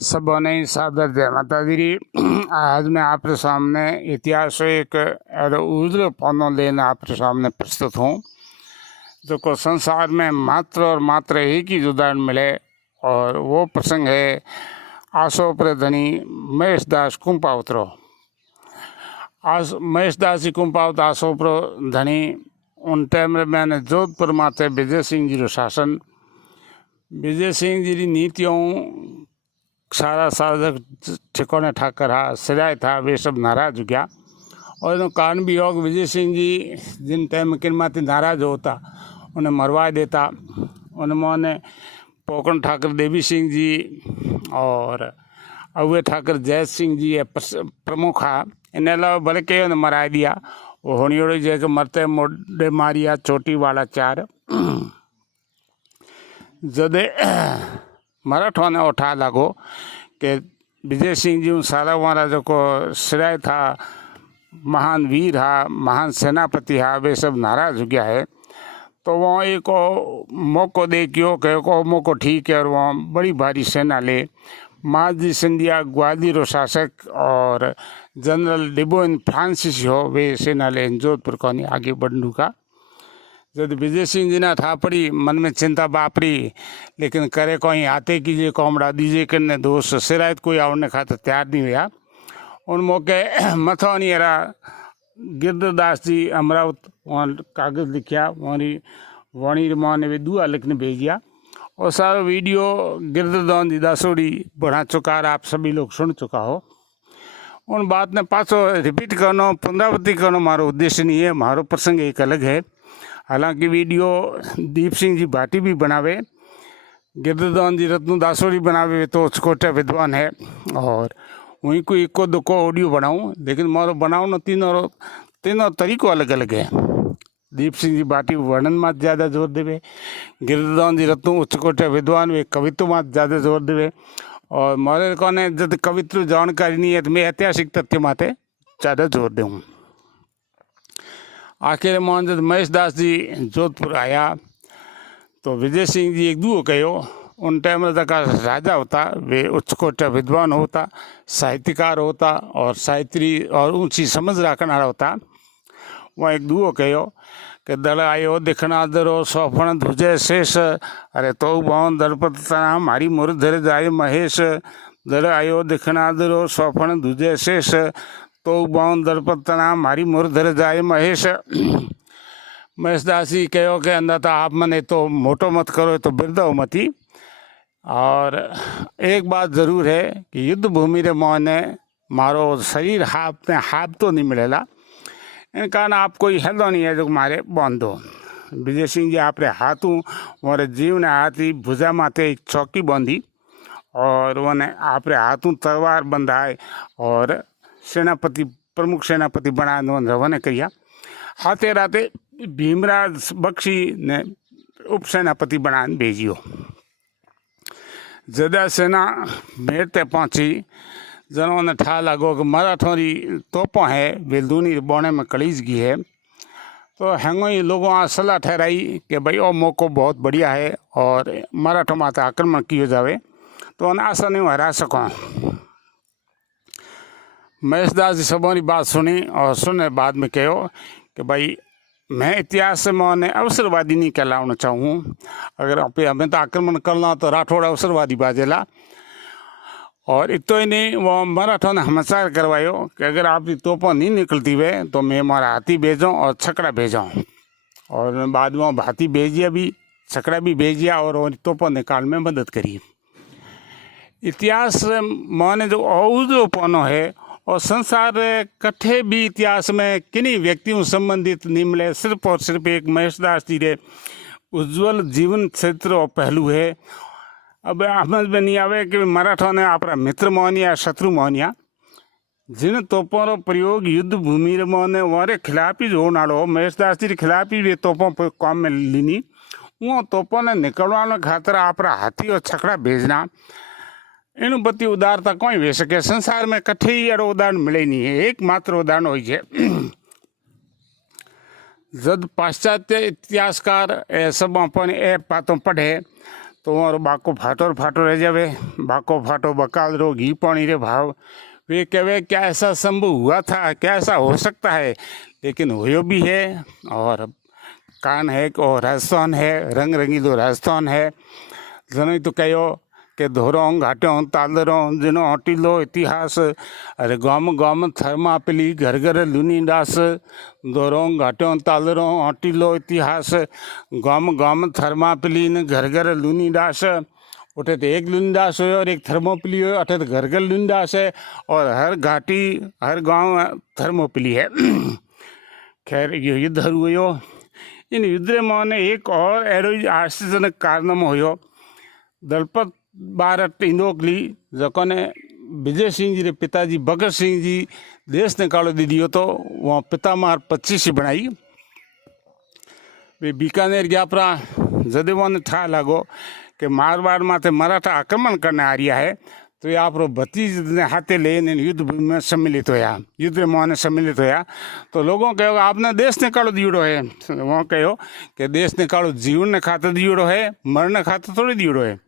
सबों ने सादर जय माता दी। आज मैं आपके सामने इतिहास एक उज्र पन्नों लेने आपके सामने प्रस्तुत हूँ, जो को संसार में मात्र और मात्र एक ही उदाहरण मिले, और वो प्रसंग है आसोपर धनी महेशदास कुंपावतरो। महेशदास जी कुंपावत आसोपर धनी उन टाइम में मैंने जोधपुर माते विजय सिंह जी रो शासन, विजय सिंह जी की नीतियों सारा साधक ठिकाने ठाकर हा सजाए था, वे सब नाराज हो गया। और इनो कारण भी योग विजय सिंह जी जिन टाइम किन माती नाराज होता उन्हें मरवा देता। उन्होंने पोकरण ठाकर देवी सिंह जी और अवय ठाकर जय सिंह जी प्रमुख हा, इन अलावा भले के उन्हें मरा दिया। वो होनी जगह मरते मोडे मारिया चोटी वाला चार जदे मराठों ने उठा लगो कि विजय सिंह जी सारा वाला जो को सिराय था, महान वीर हा, महान सेनापति हा, वे सब नाराज हो गया है। तो वहाँ एक मौको दे क्यों कहो को मौको ठीक है, और वहाँ बड़ी भारी सेना ले महाजी सिंधिया ग्वालियर शासक और जनरल डिबोइन फ्रांसिस हो, वे सेना ले जोधपुर को आगे बढ़ने का। जब विजय सिंह जी ने था पड़ी मन में चिंता बापरी, लेकिन करे कोई आते कीजिए कोमड़ा दीजिए करने दोस्त सिरायत कोई आवने खातर तैयार नहीं हुआ। उन मौके मथो नहीं रहा गिरधरदास जी अमरावत वहाँ कागज़ लिखा, वहाँ वाणी माँ ने भी दुआ लिखने भेजिया, और सारा वीडियो गिरधरदास जी दासोड़ी बढ़ा चुका, आप सभी लोग सुन चुका हो। उन बात ने पाछो रिपीट करना, पुनरावृत्ति करना मारो उद्देश्य नहीं है, मारो प्रसंग एक अलग है। हालांकि वीडियो दीप सिंह जी भाटी भी बनावे, गिरधरदास जी रत्नु दासोड़ी बनावे, तो छोटा विद्वान है, और वहीं को इक्को दुक्को ऑडियो बनाऊँ, लेकिन मारो बनाऊँ न तीनों तरीक़ों अलग अलग है। दीप सिंह जी भाटी वर्णन में ज़्यादा जोर देवे, गिरधरदास जी रत्नु उच्चकोटे विद्वान वे कवित्व में ज़्यादा जोर देवे, और मारे कोने जब कवित्व जानकारी नहीं है तो मैं ऐतिहासिक तथ्य माते ज़्यादा जोर दूँ। आखिर में जब महेशदास जी जोधपुर आया तो विजय सिंह जी एक दुओ कहो। उन टाइम तक राजा होता, वे उच्चकोटि विद्वान होता, साहित्यकार होता, और साहित्री और ऊंची समझ रखने वाला होता। वहाँ एक दुओ कहो कि दल आयो दिखना दरो सौफण धुजे शेष, अरे तो बावन दलपत तना मारी मुर धर जाए महेश। दल आयो दिखना दरो सौफण धुजे शेष, तो बावन दलपत तना मारी मुर धर जाए महेश। महेशदास जी कहो कि अंदर तो आप मने तो मोटो मत करो, तो बिरदो मती। और एक बात ज़रूर है कि युद्ध भूमि रे मोने मारो शरीर हाथ में हाथ तो नहीं मिलेला, इन कारण आप कोई हेलो नहीं है जो मारे बांधो। विजय सिंह जी आप हाथों और जीव ने हाथी भुजा माथे एक चौकी बांधी, और उन्हें आप हाथों तलवार बंधाए और सेनापति प्रमुख सेनापति बना रवाना किया। हाथे राते भीमराज बख्शी ने उप सेनापति बना भेजियो। जदा सेना मेरते पहुंची, जनों ने ठा लगो कि मराठों री तोपों है वे दूनी बोने में कलीज गई है। तो हैंगो ही लोगों आ सलाह ठहराई कि भाई वो मौको बहुत बढ़िया है और मराठों माते आक्रमण किया जावे, तो उन्हें आसानी हरा सको। महेशदास जी सबों बात सुनी, और सुनने बाद में कहो कि भाई मैं इतिहास में उन्हें अवसरवादी नहीं कहलाना चाहूँ। अगर हमें तो आक्रमण करना तो राठौड़ अवसरवादी बाजेला। और इतो ही नहीं, वो मराठों ने समाचार करवायो कि अगर आपकी तोपों नहीं निकलती वे तो मैं हमारा हाथी भेजूँ और छकड़ा भेजाऊँ। और बाद में हाथी भेजिया भी, छकड़ा भी भेजिया, और तोपों निकालने में मदद करी। इतिहास माने जो औजोपनो है, और संसार कट्ठे भी इतिहास में किन्हीं व्यक्तियों संबंधित नहीं मिले, सिर्फ और सिर्फ एक महेशदास जी रे उज्जवल जीवन क्षेत्र और पहलू है। अब समझ में नहीं आवे कि मराठों ने अपना मित्र मानिया शत्रु मानिया। जिन तोपों रो प्रयोग युद्ध भूमि में वारे खिलाफ ही होने वालो, महेशदास जी के खिलाफ ही वे तोपों पर काम में लीनी। वो तोपों ने निकलवाने खातर अपना हाथी और छकड़ा भेजना, इन बत्ती उदारता कोई वे सके। संसार में कट्ठे ही अड़ो उदाहरण मिले नहीं है, एकमात्र उदाहरण हो जाए। जब पाश्चात्य इतिहासकार सब अपन ए बातों पढ़े तो वहाँ बाको फाटो फाटो रह जावे, बाको फाटो बकाल रो घी पानी रे भाव। वे कहे क्या ऐसा संभव हुआ था, क्या ऐसा हो सकता है, लेकिन हो भी है। और कान है और राजस्थान है, रंग रंगीलो राजस्थान है। जनो तो कहो के धोरों घाटों तालरों जिनो हटीलो इतिहास। अरे गाम गाम थर्मा पिली घर घर लूनी दास। धोरों घाटों तालरों हटीलो इतिहास। गाम गाम थर्मा पिली न घर घर लूनी दास। उठे तो एक लूनीदास हो और एक थर्मोपिली हो, अठे तो घर घर लूनीदास है और हर घाटी हर गांव थर्मोपिली है। खैर ये युद्ध हुयो। इन युद्ध में एक और अड़ो आश्चर्यजनक कारनामो हुयो। दलपत भारत इंदोकली जकोने विजय सिंह जी रे पिताजी भगत सिंह जी देश ने कालो दी दियो तो वहाँ पिता मार 25 बनाई। वे बीकानेर गया परा जदे ने ठा लागो कि मारवाड़ माथे मराठा आक्रमण करने आ रहा है, तो ये आप भतीज ने हाथे ले युद्ध में सम्मिलित होया, युद्ध में सम्मिलित होया। तो लोगों कहो आपने देश ने कालो दियोड़ो है। वहाँ कहो कि देश ने कालो जीवन ने खाते दियोड़ो है, मरण खाते थोड़ी दियोड़ो है।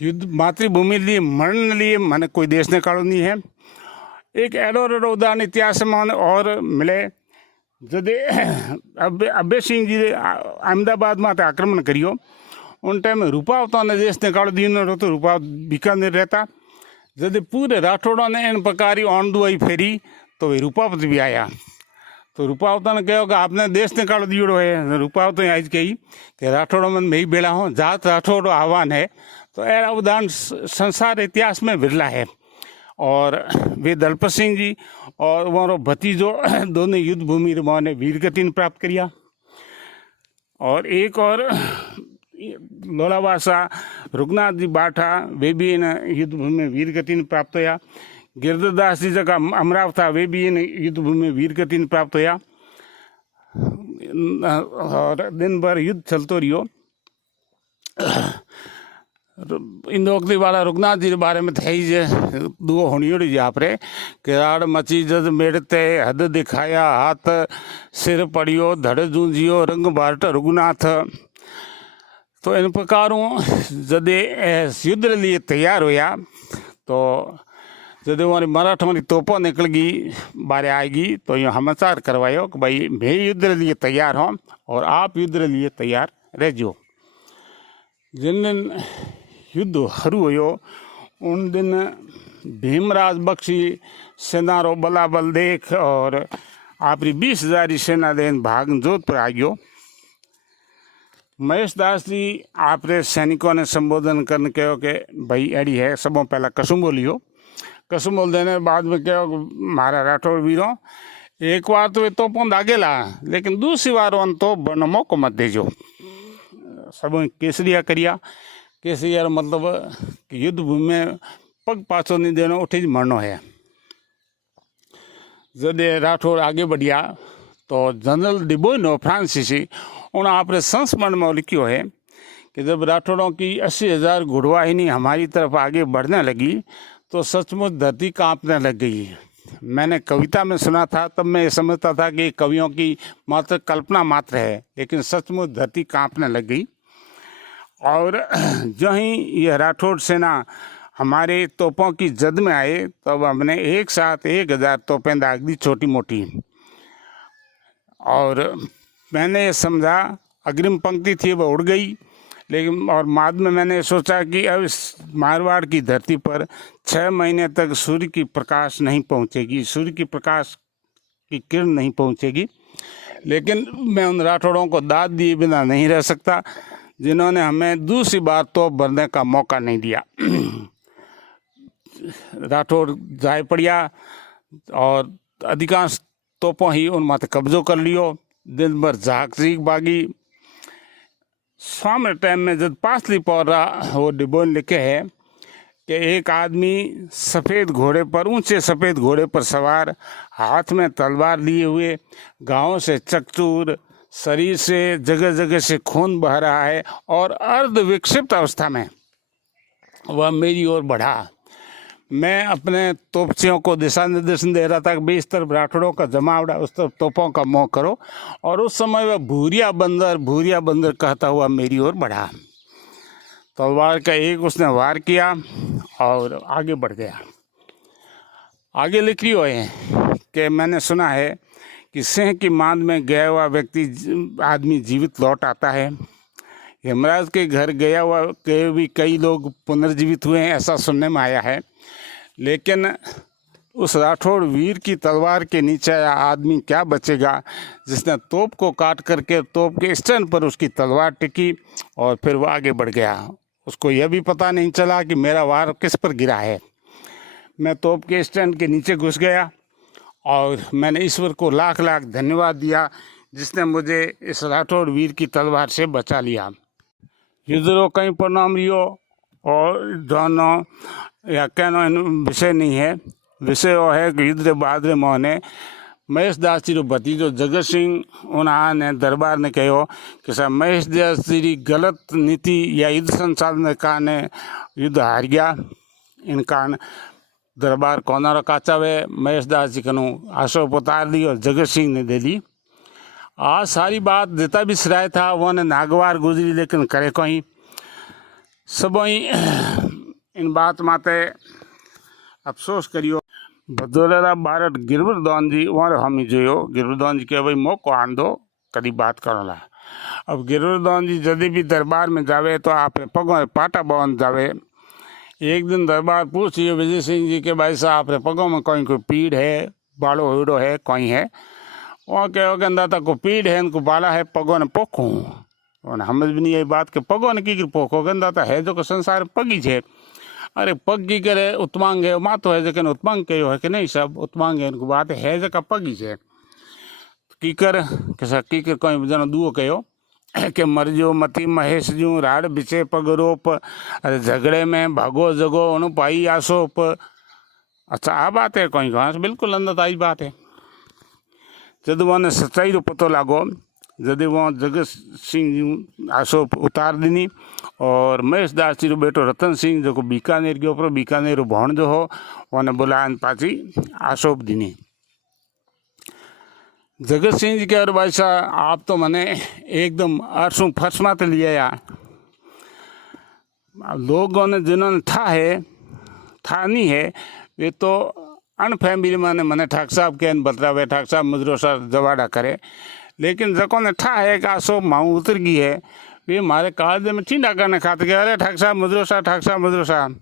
युद्ध मातृभूमि लिए मरण लिए मैंने कोई देश ने कालो नहीं है। एक एडो उदाहरण इतिहास में और मिले जदे अभय सिंह जी अहमदाबाद माथे आक्रमण करियो। उन टाइम रूपावता ने देश ने कालो दीन रो तो रूपावत बीकानेर रहता। जब पूरे राठौड़ों ने इन प्रकार ऑन दुआई फेरी तो वे रूपावत भी आया। तो रूपावता ने कहो कि आपने देश ने कालो दियोड़ो है। रूपावत आज कही कि राठौड़ों में मैं ही बेड़ा हूँ, जात राठौड़ो आह्वान है। तो ऐसा उदाहरण संसार इतिहास में विरला है। और वे दलपत सिंह जी और वो भतीजो दोनों युद्ध भूमि ने वीर गति प्राप्त किया। और एक और लोलावासा रुगनाथ जी बाठा वे भी इन युद्ध भूमि में वीर गति प्राप्त होया। गिरधरदास जी जगह अमराव था वे भी इन युद्ध भूमि में वीर गति प्राप्त होया। और दिन भर युद्ध चलतो रियो। इंदोकली वाला रुगनाथ जी के बारे में थे ही दुओ होनी होड़ी जा परे किराड़ मची जद मेड़ते हद दिखाया हाथ सिर पड़ियो धड़ जूंजियो रंग बारट रुगनाथ। तो इन प्रकारों जदे युद्ध लिए तैयार होया तो जदे हमारी मराठा वाली तोपों निकल गई बारे आएगी तो ये समाचार करवायो कि भाई मैं युद्ध लिए तैयार हूँ और आप युद्ध लिए तैयार रह जो। जिन दिन युद्ध हरू हुयो उन दिन भीमराज बख्शी सेना रो बलाबल देख और आपरी 20,000 सेना देन भाग जोधपुर आ गयो। महेश दास जी आपरे सैनिकों ने संबोधन करने कहो कि भाई एड़ी है सबों पहला कसम बोलियो। कसम बोल देने बाद में कहो मारा राठौड़ वीरों एक बार तो वे तोपों दागेला लेकिन दूसरी बार वन तो बनमो को मत देजो। सब केसरिया करिया। केसरिया मतलब कि युद्ध भूमि में पग पाछो नहीं देनो उठे मरनो है। जब राठौड़ आगे बढ़िया तो जनरल डिबोइनो फ्रांसीसी उन्होंने आपने संस्मरण में लिखियो है कि जब राठौड़ों की 80,000 घुड़वाहिनी हमारी तरफ आगे बढ़ने लगी तो सचमुच धरती कांपने लग गई। मैंने कविता में सुना था तब मैं ये समझता था कि कवियों की मात्र कल्पना मात्र है, लेकिन सचमुच धरती कांपने लग गई। और जो ही यह राठौड़ सेना हमारे तोपों की जद में आए तब हमने एक साथ 1,000 तोपें दाग दी छोटी मोटी। और मैंने ये समझा अग्रिम पंक्ति थी वह उड़ गई, लेकिन और बाद में मैंने सोचा कि अब इस मारवाड़ की धरती पर 6 महीने तक सूर्य की प्रकाश नहीं पहुंचेगी, सूर्य की प्रकाश की किरण नहीं पहुंचेगी। लेकिन मैं उन राठौड़ों को दाद दिए बिना नहीं रह सकता जिन्होंने हमें दूसरी बार तोप भरने का मौका नहीं दिया। राठौड़ जाए पड़िया और अधिकांश तोपों ही उन माथे कब्जो कर लियो। दिन भर झाक चीख बागी। शाम के टाइम में जब पासली पौड़ रहा वो डिबोन लिखे है कि एक आदमी सफ़ेद घोड़े पर ऊंचे सफ़ेद घोड़े पर सवार हाथ में तलवार लिए हुए गाँव से चकचूर शरीर से जगह जगह से खून बह रहा है और अर्ध विक्षिप्त अवस्था में वह मेरी ओर बढ़ा। मैं अपने तोपचियों को दिशा निर्देशन दे रहा था कि भाई इस तरफ राठौड़ों का जमावड़ा उस तरफ तोपों का मोह करो। और उस समय वह भूरिया बंदर कहता हुआ मेरी ओर बढ़ा। तलवार का एक उसने वार किया और आगे बढ़ गया। आगे लिख रही है कि मैंने सुना है कि सिंह की मांद में गया हुआ व्यक्ति आदमी जीवित लौट आता है। यमराज के घर गया हुआ के भी कई लोग पुनर्जीवित हुए हैं, ऐसा सुनने में आया है। लेकिन उस राठौड़ वीर की तलवार के नीचे आया आदमी क्या बचेगा, जिसने तोप को काट करके तोप के स्टैंड पर उसकी तलवार टिकी और फिर वो आगे बढ़ गया। उसको यह भी पता नहीं चला कि मेरा वार किस पर गिरा है। मैं तोप के स्टैंड के नीचे घुस गया और मैंने ईश्वर को लाख लाख धन्यवाद दिया जिसने मुझे इस राठौड़ वीर की तलवार से बचा लिया। युद्धरो कहीं प्रणाम रियो और दोनों या कहना विषय नहीं है। विषय वो है कि युद्ध बहादुर मोहने महेश दास जी रो भतीजो जगत सिंह उन्होंने दरबार ने कहो कि साहब महेश दास जी गलत नीति या युद्ध संचालन के कारण युद्ध हार गया। इन कारण दरबार कोना रखा चावे महेश दास जी कनु आशोप उतार दी और जगत सिंह ने दे दी। आज सारी बात देता भी सराय था वो ने नागवार गुजरी, लेकिन करे कोई सब इन बात माते अफसोस करियो। भदोलेरा बारट गिरवरदान जी वहाँ हमी जो गिरवरदान जी के भाई मौको आन दो कभी बात करोला। अब गिरवरदान जी जदि भी दरबार में जावे तो आप पगों पाटा बांध जावे। एक दिन दरबार पूछ लियो विजय सिंह जी के भाई साहब अपने पगों में कोई पीड़ है, बालो हुडो है, कोई है। वहाँ कहो कि अंदाता को पीड़ है, इनको बाला है, पगों ने पोखूँ। उन्हें समझ भी नहीं आई बात के पगों ने की पोखो गंदाता है जो संसार पगी है। अरे पग की करे उत्मांग है माँ तो है लेकिन उत्मांग कहो है कि नहीं सब उत्मांग है, इनको बात है जगह पगी है। कीकर कैसा कीकर कोई जनो दुओ कहो कि मरजो मती महेश जू राड़ बिचे पग रोप, अरे झगड़े में भागो जगो उन पाई आसोप। अच्छा आ बात है कोई घास बिल्कुल अंदर आई बात है। जब वो सच्चाई रो पतो लागो जदि वो जगत सिंह जी आसोप उतार दिनी और महेश दास जी रो बेटो रतन सिंह जो बीकानेर गयो पर बीकानेर भण जो हो उन्हें बुलान पाची आसोप दिनी। जगत सिंह जी के और भाई साहब आप तो मैंने एकदम अरसों फर्श माते लिया यार। लोगों ने जिन्होंने था नहीं है वे तो अन फैमिली मैंने ठाक साहब के बतलावे ठाक साहब मुजरो सर जवाड़ा करे। लेकिन जको ने ठा है का सो माऊ उतर गई है वे मारे कालजे में ठींडा करने खाते गए। अरे ठाक साहब मुजरो साहब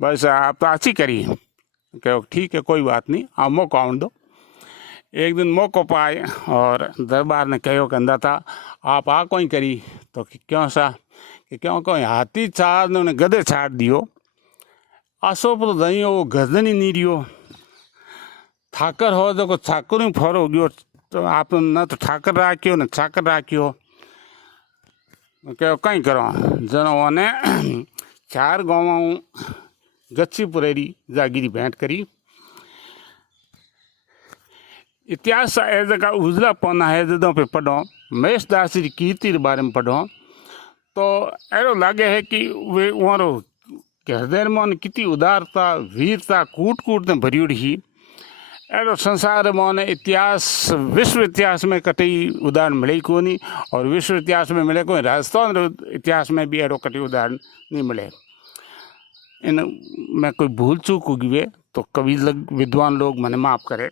भाई साहब आप तो अच्छी करी। कहो ठीक है कोई बात नहीं आप मौका आउन दो। एक दिन मौको पाए और दरबार ने कहो कि अंदा था आप आ कोई करी तो क्यों सा कि क्यों कोई हाथी चार ने उन्हें गधे छाड़ दियो। आसोप तो दही वो गधन ही नहीं रियो। ठाकर हो जो ठाकुर ही फर हो गयो तो आप न तो ठाकर राख्यो न चाकर राख्यो। कहो कहीं करो जनो ने 4 गाँव गच्छी पुरेरी जागीरी भेंट करी। इतिहास ए जगह उजला पौना है जदों पे पढ़ो महेश दास जी कीर्ति के बारे में पढ़ो तो ऐरो लागे है कि वे वहाँ के हृदय में कितनी उदारता वीरता कूट कूट ने भरी उड़ी। ऐरो संसार में इतिहास विश्व इतिहास में कटी उदाहरण मिले को नहीं और विश्व इतिहास में मिले कोई राजस्थान इतिहास में भी ऐरो कटी उदाहरण नहीं मिले। इन में कोई भूल चूक होगी वे तो कवि विद्वान लोग मने माफ़ करे।